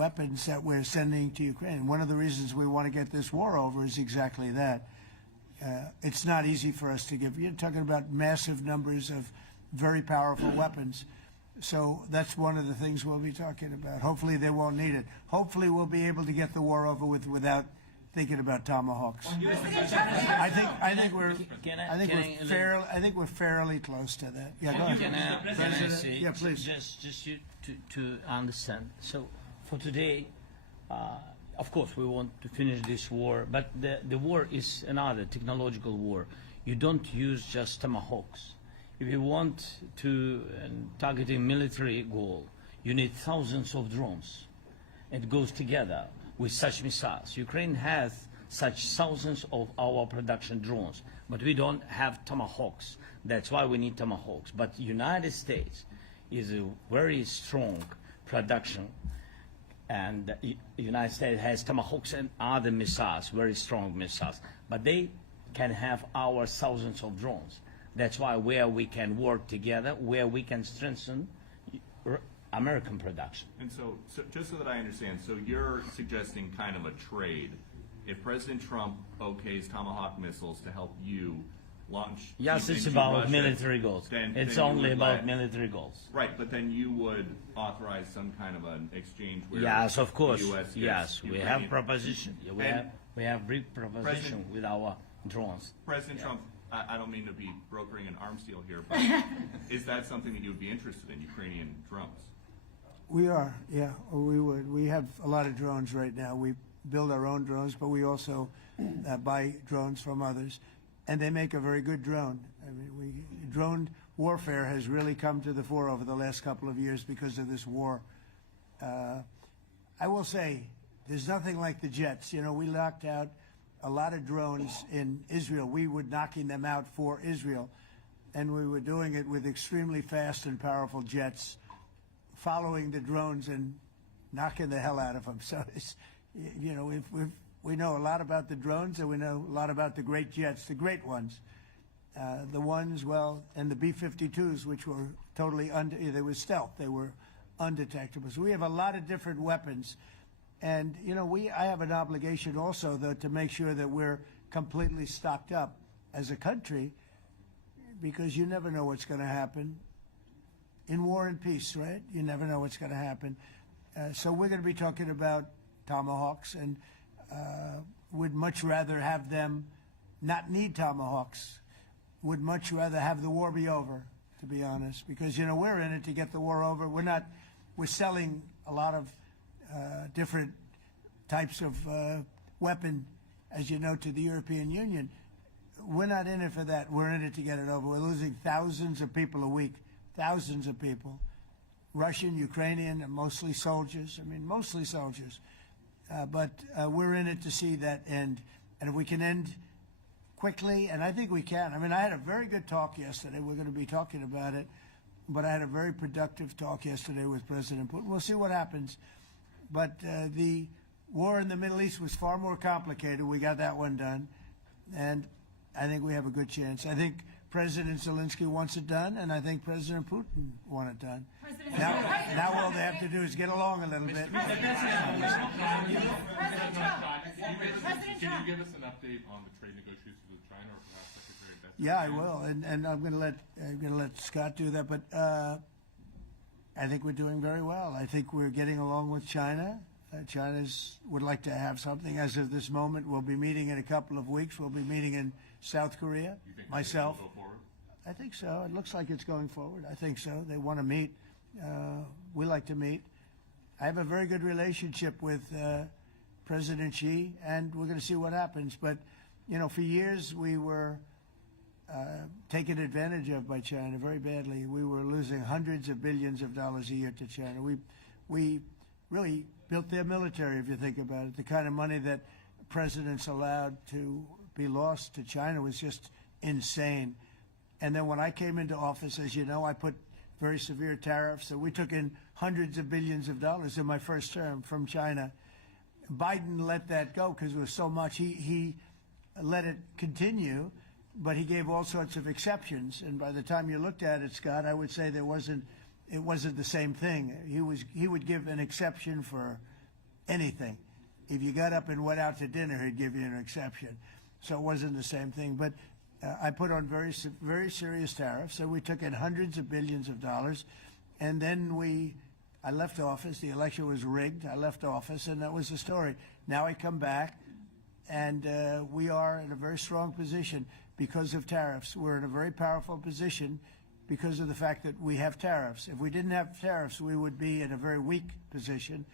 weapons that we're sending to Ukraine. One of the reasons we want to get this war over is exactly that. It's not easy for us to give. You're talking about massive numbers of very powerful weapons. So that's one of the things we'll be talking about. Hopefully they won't need it. Hopefully we'll be able to get the war over with without thinking about tomahawks. I think we're fairly close to that. Yeah, go ahead. Can I say, yeah, please. Just to understand. So for today, of course, we want to finish this war, but the war is another technological war. You don't use just tomahawks. If you want to target a military goal, you need thousands of drones. It goes together with such missiles. Ukraine has such thousands of our production drones, but we don't have tomahawks. That's why we need tomahawks. But United States is a very strong production, and the United States has tomahawks and other missiles, very strong missiles, but they can have our thousands of drones. That's why where we can work together, where we can strengthen American production. And so just so that I understand, so you're suggesting kind of a trade. If President Trump okays Tomahawk missiles to help you launch... Yes, it's about Russia, military goals. It's only about military goals. Right, but then you would authorize some kind of an exchange where... Yes, of course. The US yes, we Ukrainian... have proposition. We have brief proposition with our drones. President Trump, I don't mean to be brokering an arms deal here, but is that something that you would be interested in, Ukrainian drones? We are, yeah, we would. We have a lot of drones right now. We build our own drones, but we also buy drones from others, and they make a very good drone. I mean, drone warfare has really come to the fore over the last couple of years because of this war. I will say, there's nothing like the jets. You know, we knocked out a lot of drones in Israel. We were knocking them out for Israel, and we were doing it with extremely fast and powerful jets, following the drones and knocking the hell out of them. So, it's, you know, we know a lot about the drones, and we know a lot about the great jets, the great ones. The ones, well, and the B-52s, which were totally they were stealth. They were undetectable. So we have a lot of different weapons. And, you know, I have an obligation also, though, to make sure that we're completely stocked up as a country, because you never know what's going to happen. In war and peace, right? You never know what's going to happen. So we're going to be talking about tomahawks, and would much rather have them not need tomahawks. Would much rather have the war be over, to be honest, because, you know, we're in it to get the war over. We're selling a lot of different types of weapon, as you know, to the European Union. We're not in it for that. We're in it to get it over. We're losing thousands of people a week. Thousands of people, Russian, Ukrainian, and mostly soldiers. I mean, mostly soldiers. But we're in it to see that end. And if we can end quickly, and I think we can. I mean, I had a very good talk yesterday. We're going to be talking about it. But I had a very productive talk yesterday with President Putin. We'll see what happens. But the war in the Middle East was far more complicated. We got that one done. And I think we have a good chance. I think President Zelensky wants it done, and I think President Putin wants it done. Now all they have to do is get along a little bit. Can you give us an update on the trade negotiations with China, or perhaps Secretary of Defense? Yeah, I will, and I'm going to let Scott do that. But I think we're doing very well. I think we're getting along with China. China would like to have something. As of this moment, we'll be meeting in a couple of weeks. We'll be meeting in South Korea. You think myself. Will go forward? I think so. It looks like it's going forward. I think so. They want to meet. We like to meet. I have a very good relationship with President Xi, and we're going to see what happens. But, you know, for years we were taken advantage of by China very badly. We were losing hundreds of billions of dollars a year to China. We really built their military, if you think about it. The kind of money that presidents allowed to be lost to China was just insane. And then when I came into office, as you know, I put very severe tariffs. So we took in hundreds of billions of dollars in my first term from China. Biden let that go because it was so much. He let it continue, but he gave all sorts of exceptions. And by the time you looked at it, Scott, I would say it wasn't the same thing. He would give an exception for anything. If you got up and went out to dinner, he'd give you an exception. So it wasn't the same thing. But I put on very serious tariffs. So we took in hundreds of billions of dollars. And then I left office. The election was rigged. I left office, and that was the story. Now I come back, and we are in a very strong position because of tariffs. We're in a very powerful position because of the fact that we have tariffs. If we didn't have tariffs, we would be in a very weak position.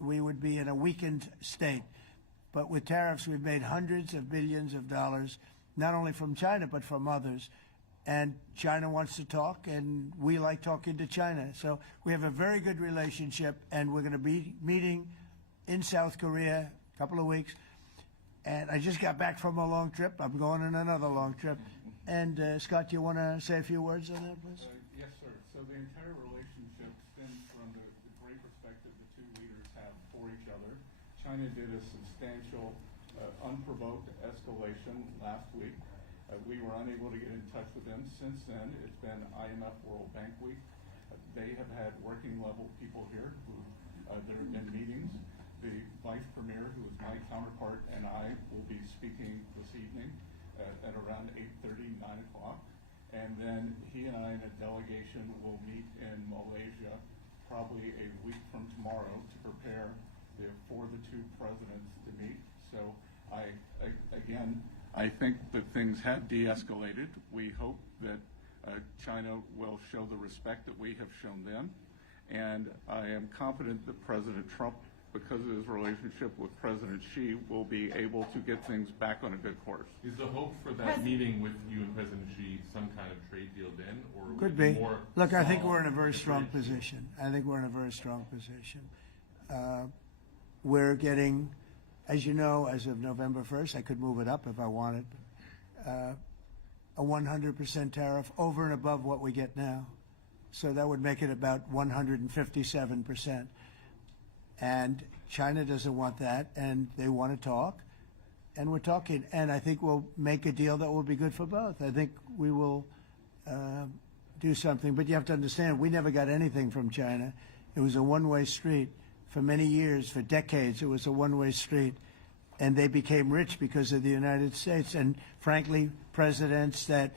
We would be in a weakened state. But with tariffs, we've made hundreds of billions of dollars, not only from China, but from others. And China wants to talk, and we like talking to China. So we have a very good relationship, and we're going to be meeting in South Korea a couple of weeks. And I just got back from a long trip. I'm going on another long trip. And Scott, you want to say a few words on that, please? Yes, sir. So the entire relationship stems from the great respect that the two leaders have for each other. China did a substantial, unprovoked escalation last week. We were unable to get in touch with them. Since then, it's been IMF World Bank Week. They have had working level people here who there have been meetings. The Vice Premier, who is my counterpart, and I will be speaking this evening at around 8:30, 9 o'clock. And then he and I and a delegation will meet in Malaysia probably a week from tomorrow to prepare for the two presidents to meet. So I think that things have de-escalated. We hope that China will show the respect that we have shown them. And I am confident that President Trump, because of his relationship with President Xi, will be able to get things back on a good course. Is the hope for that meeting with you and President Xi some kind of trade deal then, or Could would it be. more Look, I think small we're in a very strong differential? position. I think we're in a very strong position. We're getting, as you know, as of November 1st, I could move it up if I wanted, a 100% tariff over and above what we get now. So that would make it about 157%. And China doesn't want that, and they want to talk, and we're talking. And I think we'll make a deal that will be good for both. I think we will do something. But you have to understand, we never got anything from China. It was a one-way street. For many years, for decades, it was a one-way street. And they became rich because of the United States. And frankly, presidents that,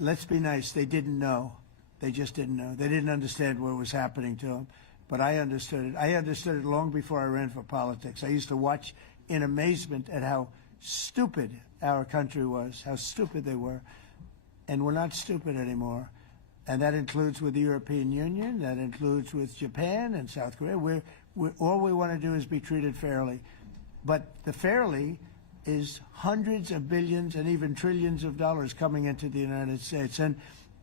let's be nice, they didn't know. They just didn't know. They didn't understand what was happening to them. But I understood it. I understood it long before I ran for politics. I used to watch in amazement at how stupid our country was, how stupid they were. And we're not stupid anymore. And that includes with the European Union. That includes with Japan and South Korea. All we want to do is be treated fairly. But the fairly is hundreds of billions and even trillions of dollars coming into the United States. And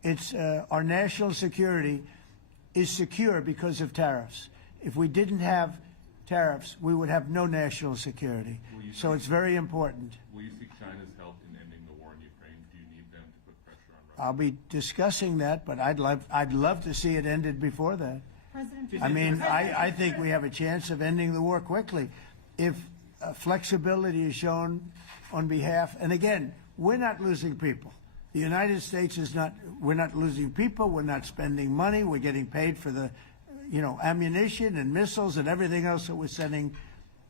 it's our national security is secure because of tariffs. If we didn't have tariffs, we would have no national security. So it's very important. Will you seek China's help in ending the war in Ukraine? Do you need them to put pressure on Russia? I'll be discussing that, but I'd love to see it ended before that. I mean, I think we have a chance of ending the war quickly if flexibility is shown on behalf. And again, we're not losing people. The United States is not. We're not losing people. We're not spending money. We're getting paid for the, ammunition and missiles and everything else that we're sending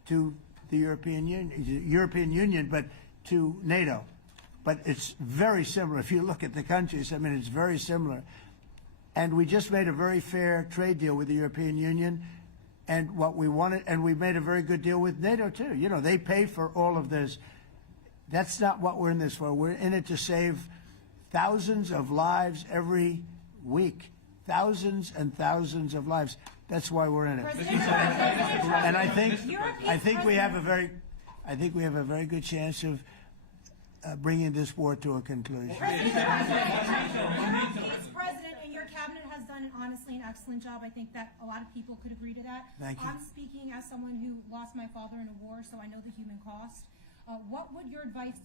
to the European Union, but to NATO. But it's very similar. If you look at the countries, I mean, it's very similar. And we just made a very fair trade deal with the European Union, and what we wanted, and we made a very good deal with NATO too. They pay for all of this. That's not what we're in this for. We're in it to save thousands of lives every week. Thousands and thousands of lives. That's why we're in it. And I think we have a very good chance of bringing this war to a conclusion. President, and your cabinet has done honestly an excellent job. I think that a lot of people could agree to that. Thank you. I'm speaking as someone who lost my father in a war, so I know the human cost. What would your advice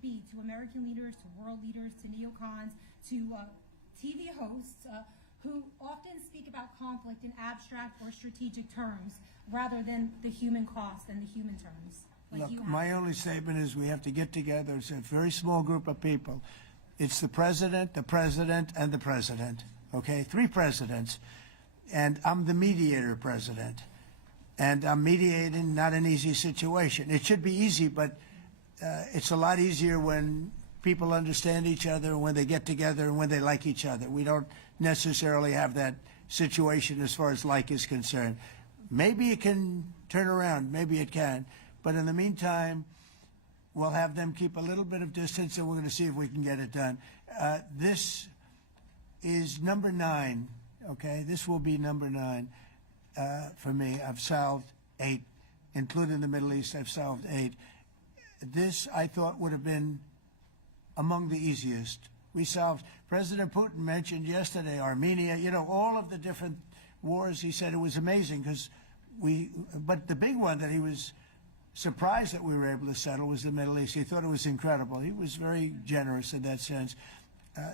be to American leaders, to world leaders, to neocons, to TV hosts who often speak about conflict in abstract or strategic terms rather than the human cost and the human terms? Look, my only statement is we have to get together. It's a very small group of people. It's the president, and the president. Okay, 3 presidents. And I'm the mediator president. and I'm mediating, not an easy situation. It should be easy, but it's a lot easier when people understand each other, when they get together, and when they like each other. We don't necessarily have that situation as far as like is concerned. Maybe it can turn around, maybe it can, but in the meantime, we'll have them keep a little bit of distance, and we're going to see if we can get it done. This is number 9, okay? This will be number 9 for me. I've solved 8, including the Middle East. I've solved 8. This, I thought, would have been among the easiest. We solved, President Putin mentioned yesterday Armenia, you know, all of the different wars. He said it was amazing because but the big one that he was surprised that we were able to settle was the Middle East. He thought it was incredible. He was very generous in that sense.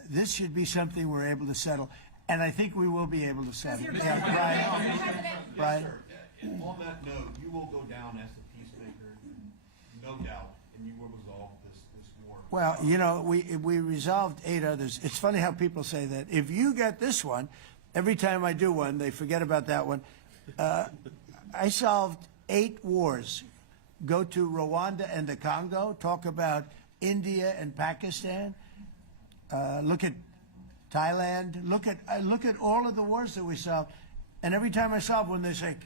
This should be something we're able to settle, and I think we will be able to settle. Yeah, Brian. Yes, sir. On that note, you will go down as the peacemaker, no doubt, and you will resolve this war. Well, you know, we resolved 8 others. It's funny how people say that. If you get this one, every time I do one, they forget about that one. I solved 8 wars. Go to Rwanda and the Congo, talk about India and Pakistan, look at Thailand, look at all of the wars that we solved. And every time I solve one, they say,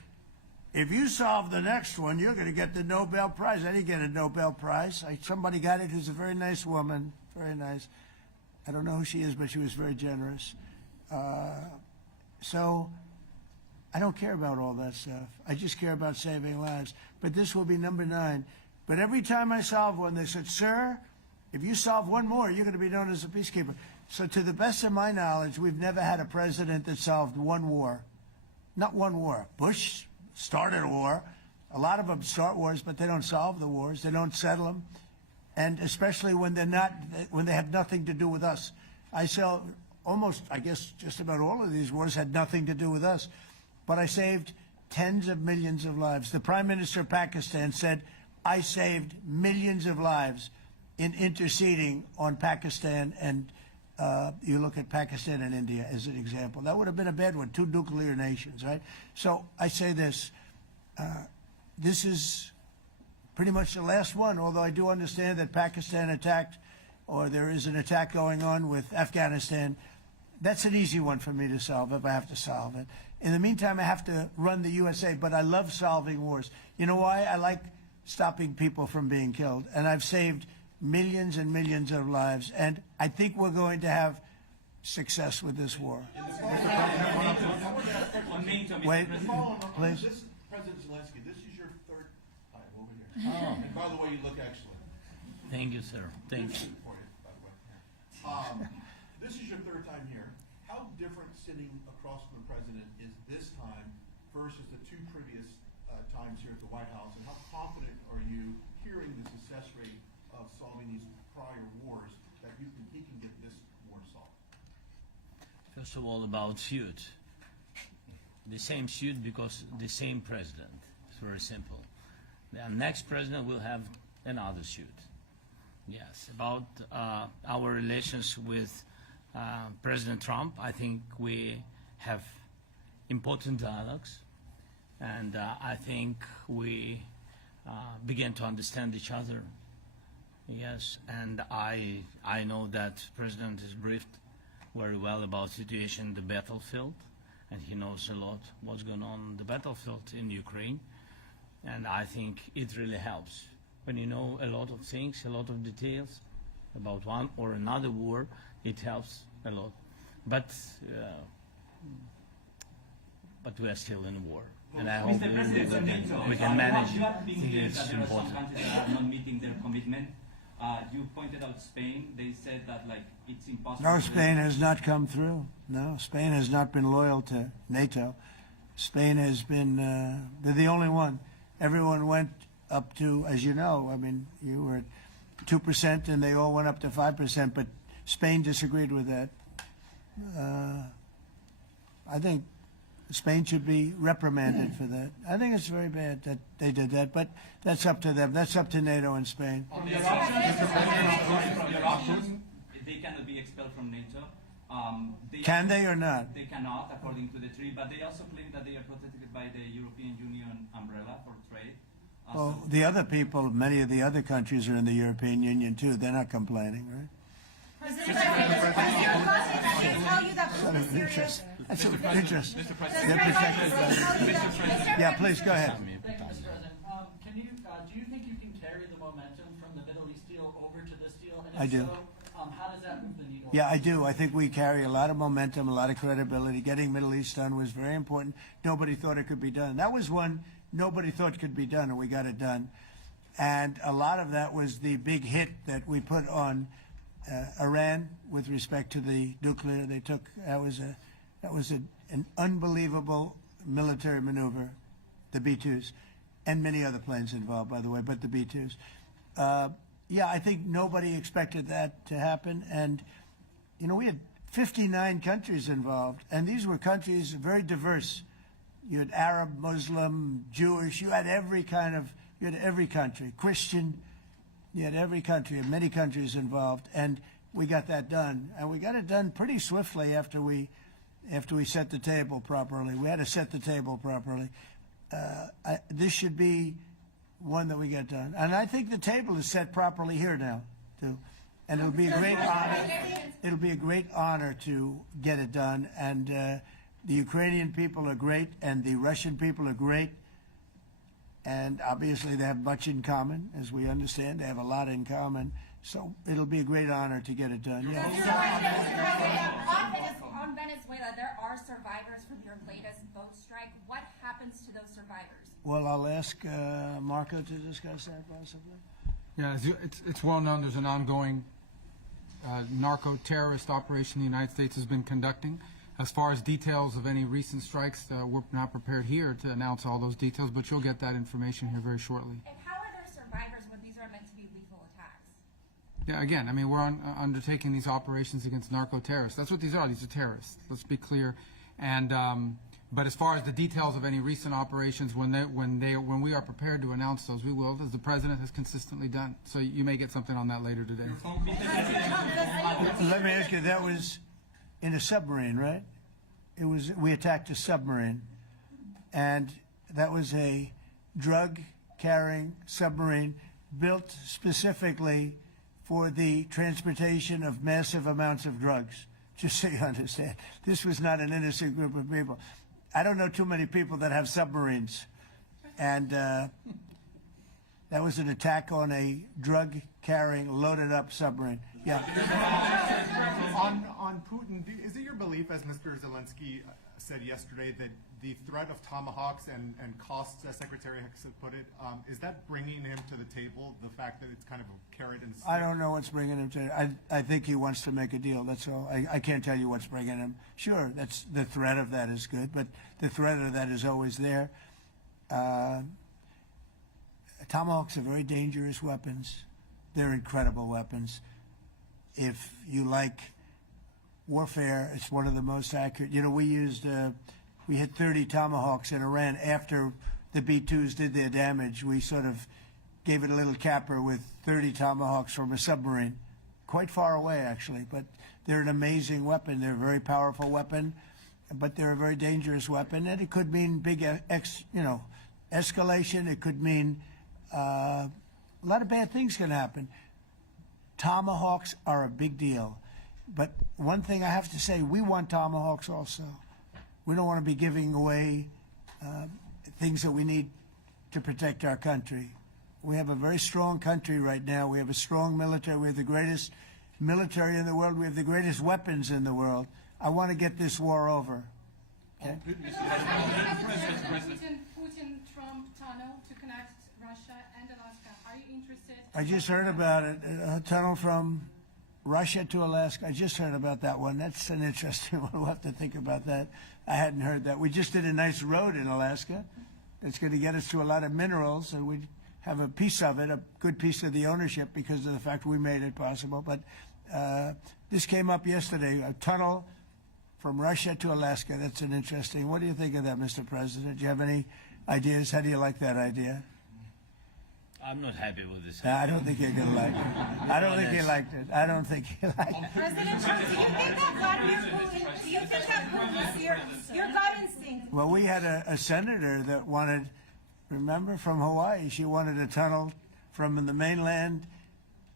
if you solve the next one, you're going to get the Nobel Prize. I didn't get a Nobel Prize. Somebody got it who's a very nice woman, very nice. I don't know who she is, but she was very generous. So I don't care about all that stuff. I just care about saving lives. But this will be number 9. But every time I solve one, they said, sir, if you solve one more, you're going to be known as a peacekeeper. So to the best of my knowledge, we've never had a president that solved one war. Not one war. Bush started a war. A lot of them start wars, but they don't solve the wars. They don't settle them. And especially when they have nothing to do with us. I saw almost, I guess, just about all of these wars had nothing to do with us. But I saved tens of millions of lives. The Prime Minister of Pakistan said, I saved millions of lives in interceding on Pakistan, and you look at Pakistan and India as an example. That would have been a bad one, 2 nuclear nations, right? So I say this, this is pretty much the last one, although I do understand that Pakistan attacked, or there is an attack going on with Afghanistan. That's an easy one for me to solve if I have to solve it. In the meantime, I have to run the USA, but I love solving wars. You know why? I like stopping people from being killed, and I've saved millions and millions of lives, and I think we're going to have success with this war. Wait, please. This, President Zelensky, this is your 3rd time over here. Oh. And by the way, you look excellent. Thank you, sir. Thank you. For you, by the way. This is your 3rd time here. How different sitting across from the president is this time versus the 2 previous times here at the White House, and how confident are you hearing the success rate of solving these prior wars that he can get this war solved? First of all, about suit. The same suit because the same president. It's very simple. The next president will have another suit. Yes. About our relations with President Trump, I think we have important dialogues, and I think we begin to understand each other. Yes, and I know that President is briefed very well about situation in the battlefield, and he knows a lot what's going on the battlefield in Ukraine, and I think it really helps. When you know a lot of things, a lot of details about one or another war, it helps a lot. But we are still in a war, and I hope we can manage. You are being clear It's that there are some important. countries that are not meeting their commitment. You pointed out Spain. They said that it's impossible. No, Spain has not come through. No, Spain has not been loyal to NATO. Spain has been, they're the only one. Everyone went up to, as you know, I mean, you were at 2% and they all went up to 5%, but Spain disagreed with that. I think Spain should be reprimanded for that. I think it's very bad that they did that, but that's up to them. That's up to NATO and Spain. They cannot be expelled from NATO. Can they or not? They cannot, according to the treaty, but they also claim that they are protected by the European Union umbrella for trade. Well, the other people, many of the other countries are in the European Union too. They're not complaining, right? President Zelensky tell you that Putin is serious. That's interesting. Mr. They're President, protected. Yeah, please go ahead. Thank you, Mr. President. Do you think you can carry the momentum from the Middle East deal over to this deal? And if I do. So, how does that move the needle? Yeah, I do. I think we carry a lot of momentum, a lot of credibility. Getting Middle East done was very important. Nobody thought it could be done. That was one nobody thought could be done, and we got it done. And a lot of that was the big hit that we put on Iran with respect to the nuclear. They took that was an unbelievable military maneuver, the B-2s, and many other planes involved, by the way, but the B-2s. Yeah, I think nobody expected that to happen. And, you know, we had 59 countries involved, and these were countries very diverse. You had Arab, Muslim, Jewish, you had every country, Christian, you had every country, and many countries involved, and we got that done. And we got it done pretty swiftly after we set the table properly. We had to set the table properly. This should be one that we get done. And I think the table is set properly here now, too. And it'll be a great honor. It'll be a great honor to get it done. And the Ukrainian people are great, and the Russian people are great. And obviously they have much in common, as we understand. They have a lot in common. So it'll be a great honor to get it done. Yeah. On Venezuela, there are survivors from your latest boat strike. What happens to those survivors? Well, I'll ask Marco to discuss that possibly. Yeah, it's well known there's an ongoing narco-terrorist operation the United States has been conducting. As far as details of any recent strikes, we're not prepared here to announce all those details, but you'll get that information here very shortly. And how are there survivors when these are meant to be lethal attacks? Yeah, again, I mean, we're undertaking these operations against narco-terrorists. That's what these are. These are terrorists. Let's be clear. And but as far as the details of any recent operations, when we are prepared to announce those, we will, as the president has consistently done. So you may get something on that later today. Let me ask you, that was in a submarine, right? We attacked a submarine, and that was a drug-carrying submarine built specifically for the transportation of massive amounts of drugs. Just so you understand, this was not an innocent group of people. I don't know too many people that have submarines, and that was an attack on a drug-carrying, loaded-up submarine. Yeah. On Putin, is it your belief, as Mr. Zelensky said yesterday, that the threat of tomahawks and costs, as Secretary Hicks put it, is that bringing him to the table, the fact that it's kind of a carrot and stick? I don't know what's bringing him to I think he wants to make a deal, that's all. I can't tell you what's bringing him. Sure, that's the threat of that is good, but the threat of that is always there. Tomahawks are very dangerous weapons. They're incredible weapons. If you like warfare, it's one of the most accurate. You know, we hit 30 Tomahawks in Iran after the B-2s did their damage. We sort of gave it a little capper with 30 Tomahawks from a submarine, quite far away actually, but they're an amazing weapon. They're a very powerful weapon, but they're a very dangerous weapon, and it could mean big, escalation. It could mean a lot of bad things can happen. Tomahawks are a big deal, but one thing I have to say, we want Tomahawks also. We don't want to be giving away things that we need to protect our country. We have a very strong country right now. We have a strong military. We have the greatest military in the world. We have the greatest weapons in the world. I want to get this war over. Okay? Putin-Trump tunnel to connect Russia and Alaska. Are you interested? I just heard about it. A tunnel from Russia to Alaska. I just heard about that one. That's an interesting one. We'll have to think about that. I hadn't heard that. We just did a nice road in Alaska that's going to get us to a lot of minerals, and we have a piece of it, a good piece of the ownership because of the fact we made it possible. But this came up yesterday, a tunnel from Russia to Alaska. That's an interesting. What do you think of that, Mr. President? Do you have any ideas? How do you like that idea? I'm not happy with this. I don't think you're going to like it. I don't think he liked it. I don't think he liked it. President Trump, do you think that Vladimir Putin, do you think that Putin is your gut instinct? Well, we had a senator that wanted, remember, from Hawaii, she wanted a tunnel from the mainland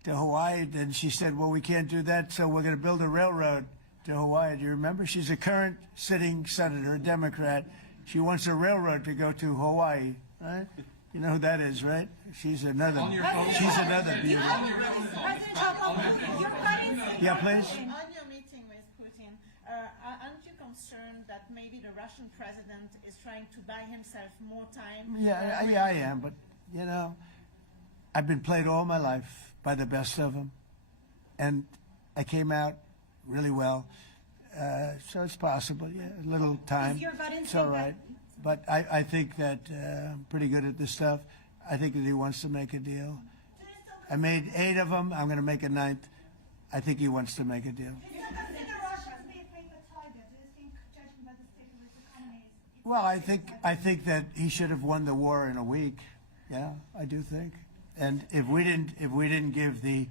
to Hawaii. Then she said, well, we can't do that, so we're going to build a railroad to Hawaii. Do you remember? She's a current sitting senator, a Democrat. She wants a railroad to go to Hawaii, right? You know who that is, right? She's another beauty. President Trump, your gut instinct. Yeah, please. On your meeting with Putin, aren't you concerned that maybe the Russian president is trying to buy himself more time? Yeah, I am. But, you know, I've been played all my life by the best of them. And I came out really well. So it's possible, yeah, a little time. Is your gut instinct it's all right. But I think that I'm pretty good at this stuff. I think that he wants to make a deal. I made 8 of them. I'm going to make a 9th. I think he wants to make a deal. Well, I think that he should have won the war in a week. Yeah, I do think. And if we didn't give the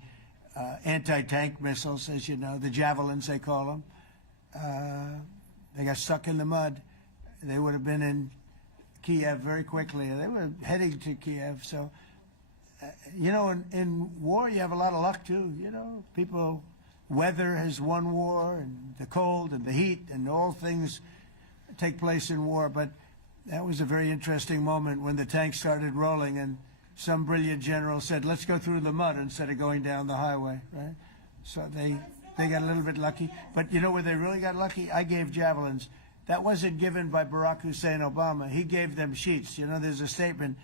anti-tank missiles, as you know, the javelins they call them, they got stuck in the mud. They would have been in Kiev very quickly. They were heading to Kiev. So, you know, in war, you have a lot of luck, too. You know, weather has won war, and the cold and the heat and all things take place in war. But that was a very interesting moment when the tanks started rolling and some brilliant general said, let's go through the mud instead of going down the highway, right? So they got a little bit lucky. But you know where they really got lucky? I gave javelins. That wasn't given by Barack Hussein Obama. He gave them sheets. You know, there's a statement.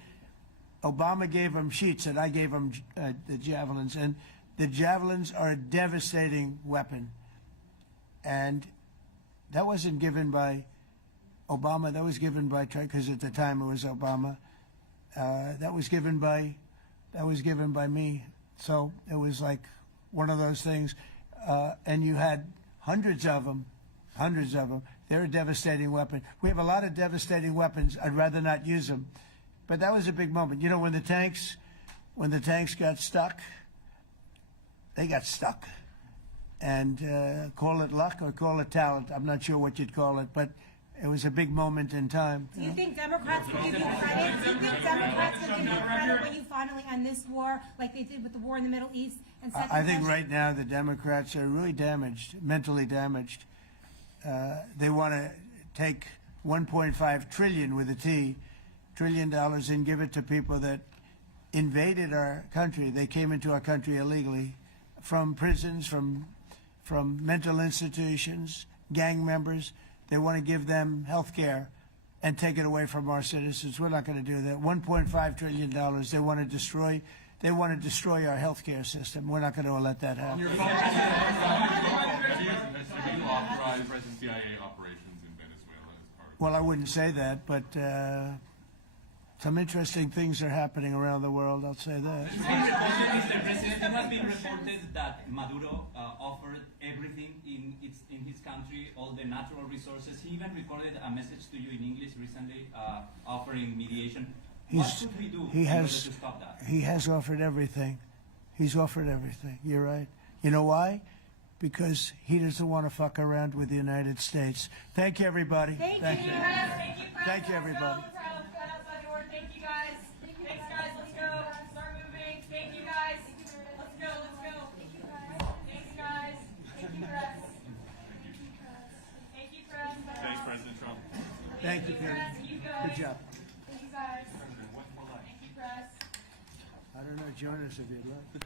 Obama gave them sheets, and I gave them the javelins. And the javelins are a devastating weapon. And that wasn't given by Obama. That was given by, because at the time it was Obama. That was given by me. So it was like one of those things. And you had hundreds of them. They're a devastating weapon. We have a lot of devastating weapons. I'd rather not use them. But that was a big moment. You know, when the tanks got stuck, they got stuck. And call it luck or call it talent. I'm not sure what you'd call it, but it was a big moment in time. Do you think Democrats can give you credit? Do you think Democrats can give you credit when you finally end this war, like they did with the war in the Middle East? And I think right now the Democrats are really damaged, mentally damaged. They want to take $1.5 trillion with a T, $1 trillion and give it to people that invaded our country. They came into our country illegally from prisons, from mental institutions, gang members. They want to give them health care and take it away from our citizens. We're not going to do that. $1.5 trillion they want to destroy. They want to destroy our health care system. We're not going to let that happen. CIA operations in Venezuela as part of Well, I wouldn't say that, but some interesting things are happening around the world, I'll say that. Mr. President, it has been reported that Maduro offered everything in his country, all the natural resources. He even recorded a message to you in English recently, offering mediation. What should we do in order to stop that? He has offered everything. He's offered everything. You're right. You know why? Because he doesn't want to fuck around with the United States. Thank you, everybody. Thank you. Thank you, President. Thank you, everybody. Thank you, guys. Thanks, guys. Let's go. Start moving. Thank you, guys. Let's go. Thank you, guys. Thanks, guys. Thank you, press. Thank you, press. Thanks, President Trump. Thank you, Peter. You go. Good job. Thank you, guys. Thank you, press. I don't know. Join us if you'd like.